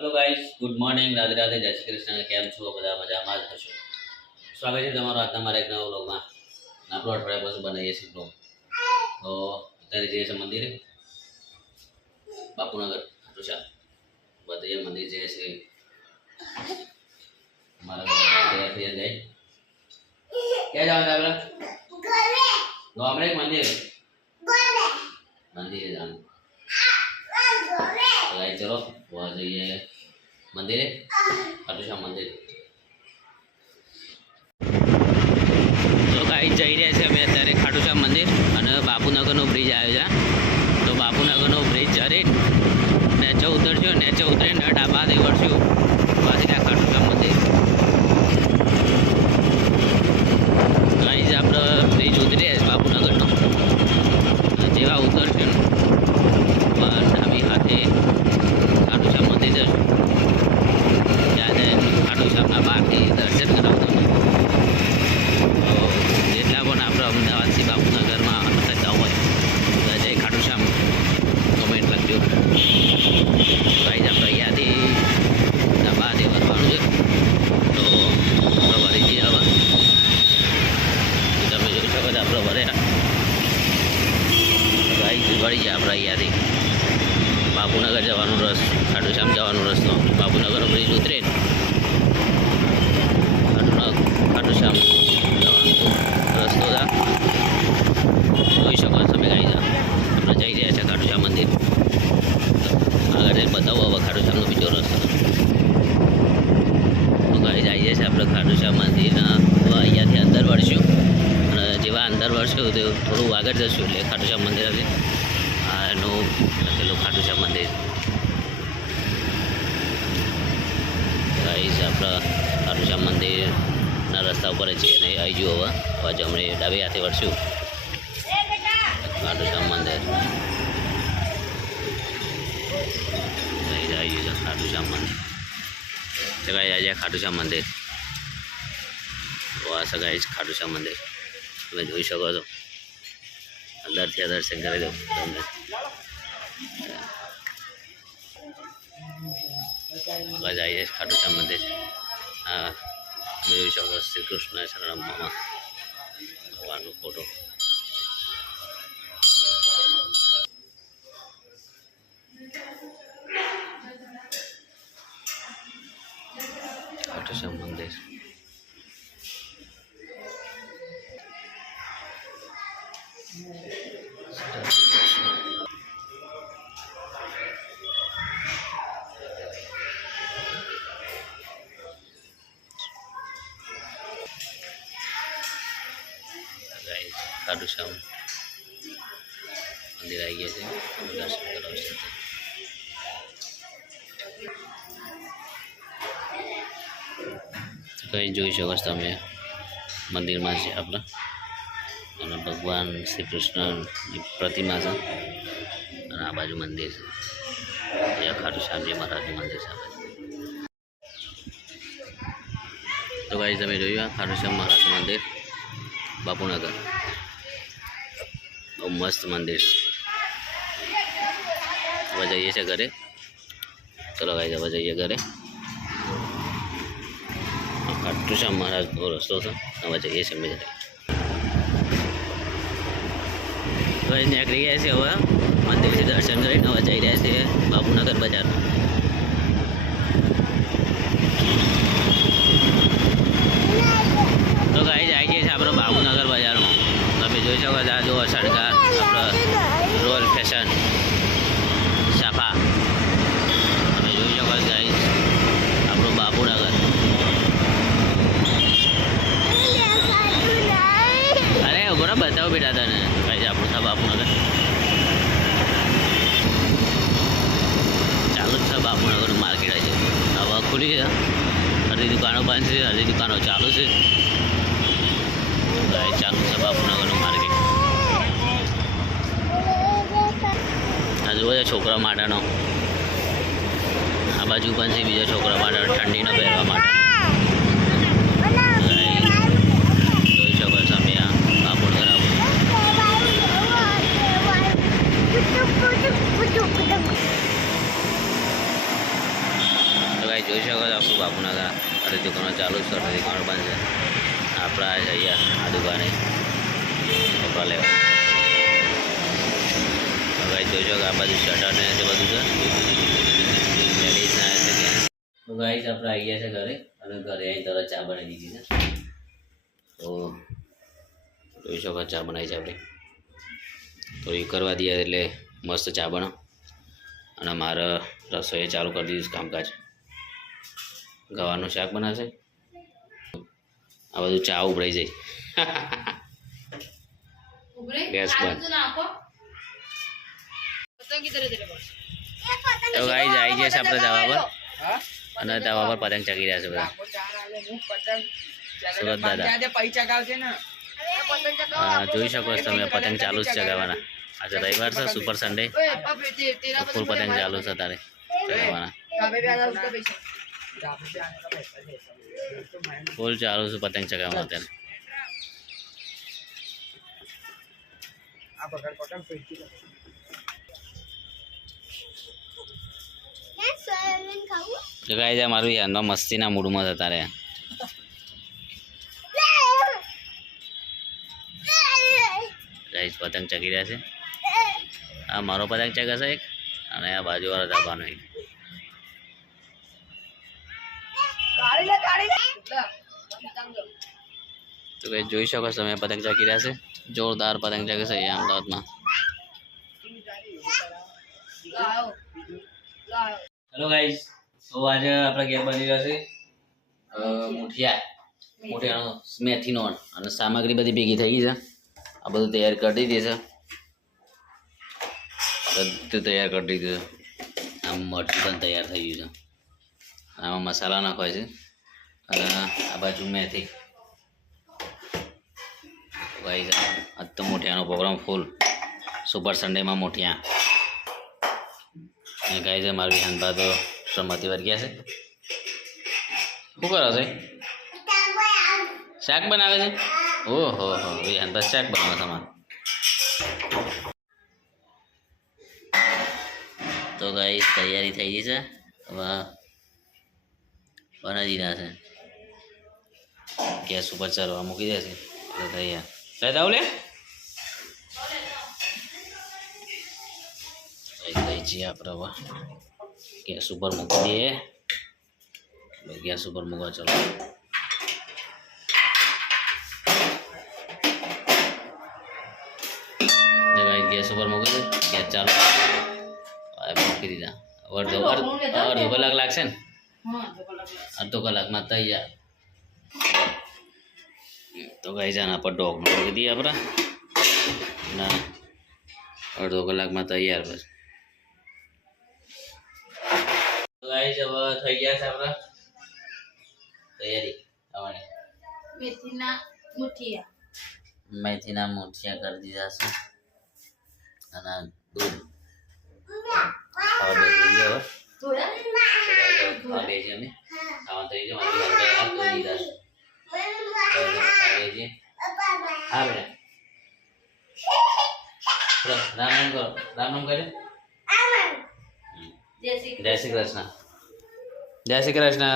Hello guys, good morning, Radhe Radhe, જય શ્રી કૃષ્ણ. કેમ છો બધા? મજામાં જ હશો. સ્વાગત છે તમારું આજના મારા એક નવા વ્લોગમાં. આપણો અઠવાડિયા પછી બનાવીએ છીએ વ્લોગ. તો અત્યારે જઈએ છીએ મંદિરે, બાપુનગર ખાટુશ્યામ બધે મંદિર જઈએ છીએ. મારા ઘરે જાય ક્યાં જવાનું આપણે? ગામડે મંદિર મંદિરે જવાનું. ગાઈ ચલો વहाँ જઈએ મંદિરે, ખાટુશ્યામ મંદિર. તો ગાઈ જઈ રહ્યા છે અમે અત્યારે ખાટુશ્યામ મંદિર, અને બાપુનગરનો બ્રિજ આવ્યો છે. તો બાપુનગરનો બ્રિજ ચડી નેચે ઉતરશું, નેચે ઉતરીને ડાબાથી વળશું પાછી ત્યાં ખાટુશ્યામ મંદિર. ગાઈ જ આપણે બ્રિજ ઉતરીએ બાપુનગરનો. જેવા ઉતરશું ડાબી હાથે ખાટુશ્યામ મંદિર જશું. ત્યાં ખાટુશ્યામના બહારથી દર્શન કરાવતો. તો જેટલા પણ આપણે અમદાવાદથી બાપુનગરમાં થતા હોય તો જય ખાટુશ્યામ કમેન્ટ લખજો. ભાઈ આપણે અહીંયાથી બહારથી વધવાનું છે. તો આપણે વળી જઈએ. હવે તમે જોઈ શકો છો આપણે વળ્યા વળી જાય. આપણે અહીંયાથી બાપુનગર જવાનું ખાટુશ્યામ જવાનો રસ્તો. બાપુનગરનો બ્રિજ ઉતરે ખાટુશ્યામ જવાનો રસ્તો હતા. જોઈ શકો છો તમે. ગાઈ આપણે જઈ રહ્યા છે ખાટુશ્યામ મંદિર. આગળ જઈને બતાવો હવે ખાટુશ્યામનો બીજો રસ્તો. તો ગાઈ જઈએ છીએ આપણે ખાટુશ્યામ મંદિરના. તો અહીંયાથી અંદર વળશું, અને જેવા અંદર વળશું તો થોડું આગળ જશું એટલે ખાટુશ્યામ મંદિર આવે. આનું લખેલું ખાટુશ્યામ મંદિર. ગાઈસ આપણા ખાટુશ્યામ મંદિરના રસ્તા ઉપર છીએ અને આવી જુઓ. હવે જમણે ડાબી હાથે વળશું ખાટુશ્યામ મંદિર. આવી ગયું છે ખાટુશ્યામ મંદિર. ગાઈ આવી જાય ખાટુશ્યામ મંદિર. તો આ સગાઈ ખાટુશ્યામ મંદિર તમે જોઈ શકો છો. અંદરથી દર્શન કરી દઉં તમને. જઈએ ખાટુશ્યામ મંદિર. હા, જોઈ શકો શ્રી કૃષ્ણ શરણમાં ભગવાનનો ફોટો. ખાટુશ્યામ મંદિર. ખાટુશ્યામ મંદિર આવી ગયા છે. દર્શન કરાવશે. કંઈ જોઈ શકો છો તમે. મંદિરમાં છે આપણા, અને ભગવાન શ્રી કૃષ્ણની પ્રતિમા છે. અને આ બાજુ મંદિર છે. અહીંયા ખાટુશ્યામજી મહારાજનું મંદિર છે. તો ભાઈ તમે જોયું ખાટુશ્યામ મહારાજનું મંદિર બાપુનગર. બહુ મસ્ત મંદિર. હવે જઈએ છીએ ઘરે. ચલો ભાઈ હવે જઈએ ઘરે. ખાટુશ્યામ મહારાજનો રસ્તો છે. હવે જઈએ છીએ અમે. હવે નીકળી ગયા છે. હવે મંદિરથી દર્શન કરીને હવે જઈ રહ્યા છીએ બાપુનગર બજાર. તો ગાઈ આવી ગયા છે આપણે બાપુનગર બજારમાં. તમે જોઈ શકો છો. આ જુઓ સરકાર આપણે રોયલ ફેશન સાફા. તમે જોઈ શકો છો ગાઈ આપણું બાપુનગર. અરે બરાબર બતાવો બેટા તને. ગાઈ આપણું છે બાપુનગર. ચાલુ જ છે બાપુનગરનું માર્કેટ. આજે હવે ખુલી છે. અડધી દુકાનો બંધ છે, અડધી દુકાનો ચાલુ છે. ચાલુ છે બાપુનગરનું માર્કેટ. આ જુઓ છે છોકરા માટેનો. આ બાજુ પણ છે બીજા છોકરા માટે ઠંડીનો પહેરવા માટે. જોઈ શકો છો તમે આ બાપુનગર. ગાઈસ જોઈ શકો છો આપણું બાપુનગર અરે દુકાનો ચાલુ છે અરે દુકાનો બંધ છે આપણા જઈએ આ દુકાને કપડા લેવા તો ગાઈસ જોઈ શકો આ બાજુ શટર ને તે બધું છે લેડીઝ ના છે ત્યાં તો ગાઈસ આપણે આવી ગયા છે ઘરે અને ઘરે અહીં તરત ચા બનાવી દીધી છે તો જોઈ શકો ચા બનાવી છે આપણે તો એ કરવા દઈએ એટલે મસ્ત ચા બનો અને મારે રસોઈ ચાલુ કરી દીધું કામકાજ ગવાનું શાક બનાવશે આ બધું ચા ઉભરાઈ જાય ગેસ બંધ તો ગાઈસ આવી જશે આપણે દવા પર અને દવા પર પતંગ ચગી રહ્યા છે બધા સુરત દાદા જોઈ શકો છો તમે પતંગ ચાલુ જ ચગાવવાના આજે રવિવાર છે સુપર સન્ડે ફૂલ પતંગ ચાલુ છે તારે ચગાવવાના ફૂલ ચાલુ છે પતંગ ચગાવવાના અત્યારે તો ગાઈસ મારું યાર મસ્તીના મૂડમાં છે તારે ગાઈસ પતંગ ચગી રહ્યા છે આ મારો પતંગ ચગાશે એક અને આ બાજુવાળા ધાબાનો એક તો ગાઈસ જોઈ શકો છો તમે પતંગ ચગી રહ્યા છે જોરદાર પતંગ ચગે છે અહીંયા અમદાવાદમાં હેલો ગાઈસ તો આજે આપણે ઘેર બની રહ્યો છે મુઠિયાનો મેથીનો અને સામગ્રી બધી ભેગી થઈ ગઈ છે આ બધું તૈયાર કરી દીધી છે બધું તૈયાર કરી દીધું છે આમ મરચું પણ તૈયાર થઈ ગયું છે આમાં મસાલા નાખવા છે અને આ બાજુ મેથી ગાઈસ આજ તો મોઠિયાનો પ્રોગ્રામ ફૂલ સુપર સન્ડેમાં મોઠિયા અને ગાઈસ અમારા વિહાનભા તો શ્રમતી વર્ગ ગયા છે શું કરો છે શાક બનાવે છે ઓહો હો વિહાનભા શાક બનાવે તમારે તો ગાઈસ તૈયારી થઈ ગઈ છે હવે બનાવી દીધા છે ગેસ ઉપર ચરવા મૂકી દેશે એટલે તૈયાર સાહેબ લે થઈ છીએ આપણે હવે ગેસ ઉપર મૂકી દઈએ ગેસ ઉપર મૂકવા ચલો ગેસ ઉપર મૂકી દે ગેસ ચાલુ મૂકી દીધા અડધો કલાક લાગશે ને અડધો કલાકમાં તૈયાર તો ગાઈસ આના પર ડોગ મૂકી દઈએ આપણે ના અડધો કલાકમાં તૈયાર બસ ગાઈસ હવે થઈ ગયા છે આપણે તૈયારી આવવાની મેથીના મુઠિયા કરી દીધા છે અને દૂધ ખાવા બેસી ગયા ખાવા બેસી અમે ખાવા થઈ જાય મારી હાથ ધોઈ દીધા છે હા બેટા રામ નામ કરો રામ નામ કરે જય શ્રી કૃષ્ણ જય શ્રી કૃષ્ણ